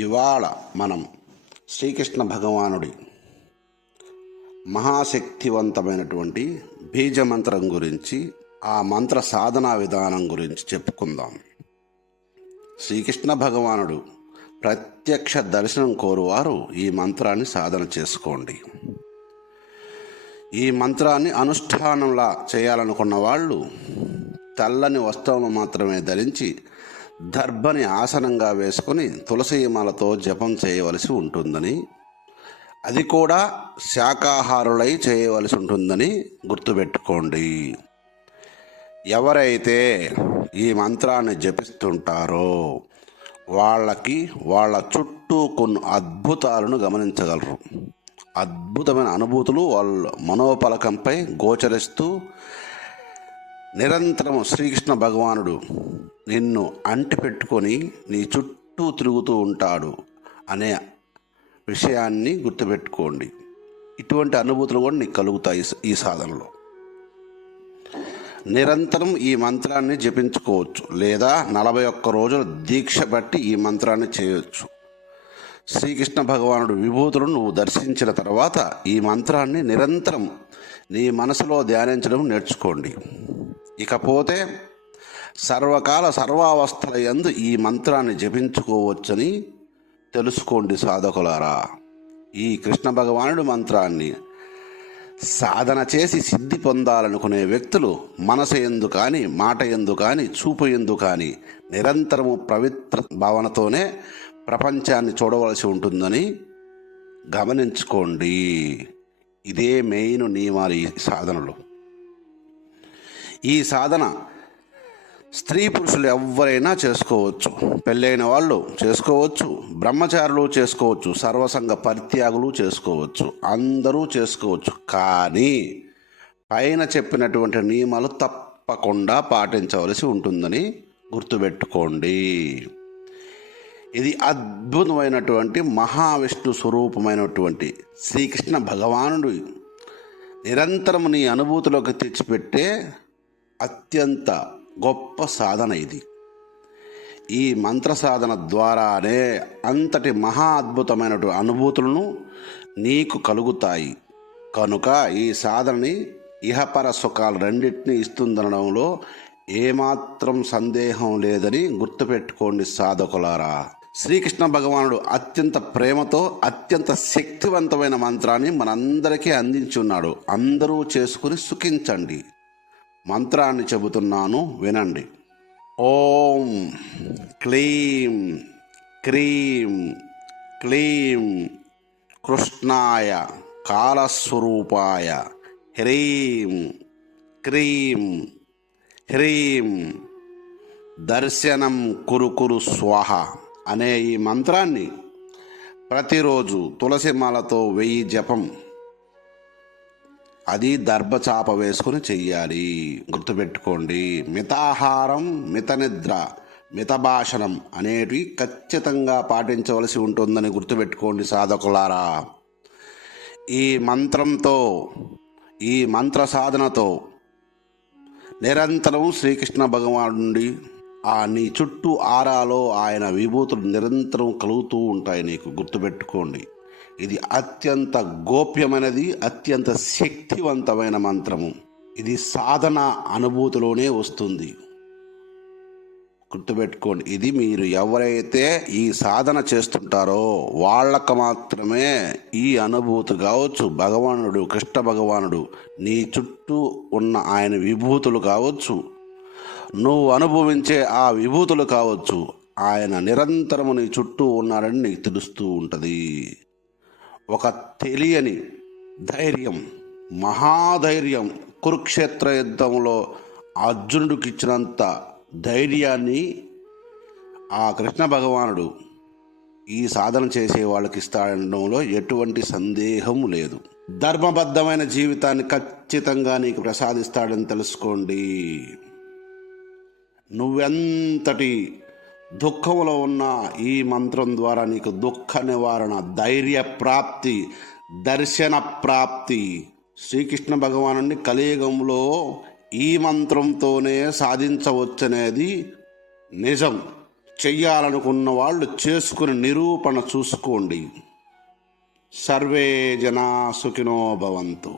ఇవాళ మనం శ్రీకృష్ణ భగవానుడి మహాశక్తివంతమైనటువంటి బీజమంత్రం గురించి, ఆ మంత్ర సాధనా విధానం గురించి చెప్పుకుందాం. శ్రీకృష్ణ భగవానుడు ప్రత్యక్ష దర్శనం కోరువారు ఈ మంత్రాన్ని సాధన చేసుకోండి. ఈ మంత్రాన్ని అనుష్ఠానంలా చేయాలనుకున్న వాళ్ళు తెల్లని వస్త్రములు మాత్రమే ధరించి దర్భని ఆసనంగా వేసుకుని తులసీమాలతో జపం చేయవలసి ఉంటుందని, అది కూడా శాకాహారులై చేయవలసి ఉంటుందని గుర్తుపెట్టుకోండి. ఎవరైతే ఈ మంత్రాన్ని జపిస్తుంటారో వాళ్ళకి వాళ్ళ చుట్టూ కొన్ని అద్భుతాలను గమనించగలరు. అద్భుతమైన అనుభూతులు వాళ్ళ మనోపలకంపై గోచరిస్తూ నిరంతరం శ్రీకృష్ణ భగవానుడు నిన్ను అంటిపెట్టుకొని నీ చుట్టూ తిరుగుతూ ఉంటాడు అనే విషయాన్ని గుర్తుపెట్టుకోండి. ఇటువంటి అనుభూతులు కూడా నీకు కలుగుతాయి. ఈ సాధనలో నిరంతరం ఈ మంత్రాన్ని జపించుకోవచ్చు, లేదా 41 రోజుల దీక్ష బట్టి ఈ మంత్రాన్ని చేయవచ్చు. శ్రీకృష్ణ భగవానుడు విభూతులను నువ్వు దర్శించిన తర్వాత ఈ మంత్రాన్ని నిరంతరం నీ మనసులో ధ్యానించడం నేర్చుకోండి. ఇకపోతే సర్వకాల సర్వావస్థల యందు ఈ మంత్రాన్ని జపించుకోవచ్చని తెలుసుకోండి సాధకులారా. ఈ కృష్ణ భగవానుడి మంత్రాన్ని సాధన చేసి సిద్ధి పొందాలనుకునే వ్యక్తులు మనసు యందు కానీ, మాట యందు కానీ, చూపు యందు కానీ నిరంతరము పవిత్ర భావనతోనే ప్రపంచాన్ని చూడవలసి ఉంటుందని గమనించుకోండి. ఇదే మెయిన్ నియమాలు ఈ సాధనలో. ఈ సాధన స్త్రీ పురుషులు ఎవరైనా చేసుకోవచ్చు. పెళ్ళైన వాళ్ళు చేసుకోవచ్చు, బ్రహ్మచారులు చేసుకోవచ్చు, సర్వసంగ పరిత్యాగులు చేసుకోవచ్చు, అందరూ చేసుకోవచ్చు. కానీ పైన చెప్పినటువంటి నియమాలు తప్పకుండా పాటించవలసి ఉంటుందని గుర్తుపెట్టుకోండి. ఇది అద్భుతమైనటువంటి మహావిష్ణు స్వరూపమైనటువంటి శ్రీకృష్ణ భగవానుడు నిరంతరం నీ అనుభూతిలోకి తెచ్చిపెట్టే అత్యంత గొప్ప సాధన ఇది. ఈ మంత్ర సాధన ద్వారానే అంతటి మహా అద్భుతమైనటువంటి అనుభూతులను నీకు కలుగుతాయి. కనుక ఈ సాధనని ఇహపర సుఖాలు రెండింటినీ ఇస్తుందనడంలో ఏమాత్రం సందేహం లేదని గుర్తుపెట్టుకోండి సాధకులారా. శ్రీకృష్ణ భగవానుడు అత్యంత ప్రేమతో అత్యంత శక్తివంతమైన మంత్రాన్ని మనందరికీ అందించి ఉన్నాడు. అందరూ చేసుకుని సుఖించండి. మంత్రాన్ని చెబుతున్నాను, వినండి. ఓం క్లీం క్రీం క్లీం కృష్ణాయ కాలస్వరూపాయ హ్రీం క్రీం హ్రీం దర్శనం కురు స్వాహ అనే ఈ మంత్రాన్ని ప్రతిరోజు తులసిమాలతో 1000 జపం, అది దర్భచాప వేసుకుని చెయ్యాలి. గుర్తుపెట్టుకోండి. మితాహారం, మిత నిద్ర, మిత భాషణం అనేటివి ఖచ్చితంగా పాటించవలసి ఉంటుందని గుర్తుపెట్టుకోండి సాధకులారా. ఈ మంత్రంతో, ఈ మంత్ర సాధనతో నిరంతరం శ్రీకృష్ణ భగవానుడి నీ చుట్టూ ఆరాలో ఆయన విభూతులు నిరంతరం కలుగుతూ ఉంటాయి నీకు. గుర్తుపెట్టుకోండి. ఇది అత్యంత గోప్యమైనది, అత్యంత శక్తివంతమైన మంత్రము. ఇది సాధన అనుభూతిలోనే వస్తుంది. గుర్తుపెట్టుకోండి. ఇది మీరు ఎవరైతే ఈ సాధన చేస్తుంటారో వాళ్ళకు మాత్రమే ఈ అనుభూతి కావచ్చు. భగవానుడు, కృష్ణ భగవానుడు నీ చుట్టూ ఉన్న ఆయన విభూతులు కావచ్చు, నువ్వు అనుభవించే ఆ విభూతులు కావచ్చు, ఆయన నిరంతరము నీ చుట్టూ ఉన్నాడని నీకు తెలుస్తూ ఉంటుంది. ఒక తెలియని ధైర్యం, మహాధైర్యం, కురుక్షేత్ర యుద్ధంలో అర్జునుడికి ఇచ్చినంత ధైర్యాన్ని ఆ కృష్ణ భగవానుడు ఈ సాధన చేసే వాళ్ళకి ఇస్తాడనడంలో ఎటువంటి సందేహం లేదు. ధర్మబద్ధమైన జీవితాన్ని ఖచ్చితంగా నీకు ప్రసాదిస్తాడని తెలుసుకోండి. నువ్వెంతటి దుఃఖంలో ఉన్న ఈ మంత్రం ద్వారా నీకు దుఃఖ నివారణ, ధైర్య ప్రాప్తి, దర్శన ప్రాప్తి. శ్రీకృష్ణ భగవానుడిని కలియుగంలో ఈ మంత్రంతోనే సాధించవచ్చనేది నిజం. చెయ్యాలనుకున్న వాళ్ళు చేసుకుని నిరూపణ చూసుకోండి. సర్వే జనా సుఖినో భవంతు.